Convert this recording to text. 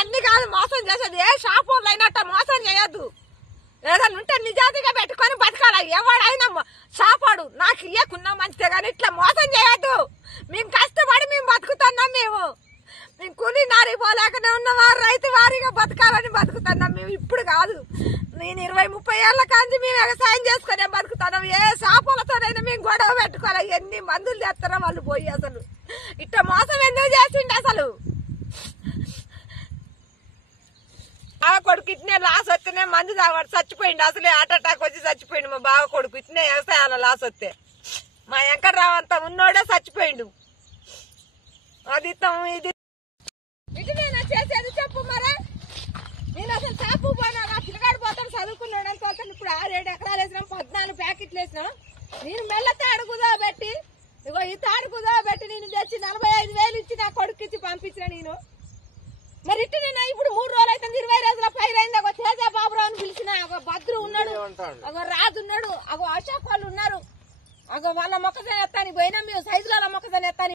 అన్ని కాదు మోసం చేసేది. ఏ షాప్ వాళ్ళు అయినట్ట మోసం చేయొద్దు. ఏదైనా ఉంటే నిజాతిగా పెట్టుకొని బతకాల. ఎవడైనా షాపాడు నాకు ఇయ్యకున్నా మంచిదే కానీ ఇట్లా మోసం చేయొద్దు. మేము కష్టపడి మేము బతుకుతున్నాం. మేము కూలి నారి పోలేకనే ఉన్నవారు రైతు వారిగా బతకాలని బతుకుతున్నాం. మేము ఇప్పుడు కాదు, నేను 20-30 ఏళ్ల కాంచి మేము వ్యవసాయం చేసుకునే బతుకుతున్నాం. ఏ షాపులతోనైనా మేము గొడవ పెట్టుకోవాలి. ఎన్ని మందులు చేస్తారో వాళ్ళు పోయి. అసలు ఇట్లా మోసం ఎందుకు చేసిండు? అసలు బావ కొడుకు ఇట్నే లాస్ వస్తేనే మందు తాగబడి చచ్చిపోయిండు. అసలే హార్ట్ అటాక్ వచ్చి చచ్చిపోయిండు మా బావ కొడుకు. ఇట్నే వ్యవసాయాల లాస్ వస్తే మా వెంకట్రావు అంతా ఉన్నోడే చచ్చిపోయిండు. అది ఇది ఇటునేనా చేసేది చెప్పు మరి. నేను అసలు షాపు పోనా, నా పిల్లగాడు పోతాను చదువుకున్నాడు అనుకోతాను. ఇప్పుడు 6-7 ఎకరాలు వేసినాం, 14 ప్యాకెట్లు వేసినాం. నేను మెల్ల తాడు కుదోబెట్టి ఇగో ఈ తాడు కుదోబెట్టి నేను తెచ్చి 45,000 ఇచ్చి నా కొడుకు ఇచ్చి పంపించిన నేను. మరి ఇటు నేను ఇప్పుడు 3 రోజులు అయితే 20 రోజుల పైరైంది. అగో తేజ బాబురావు అని పిలిచిన, అగో భద్రు ఉన్నాడు, అగో రాజు ఉన్నాడు, అగో అశోక్ వాళ్ళు ఉన్నారు. అగో వాళ్ళ మొక్కజొన్న ఎత్తాను పోయినా మేము సైజుల మొక్కజొన్న ఎత్తాను.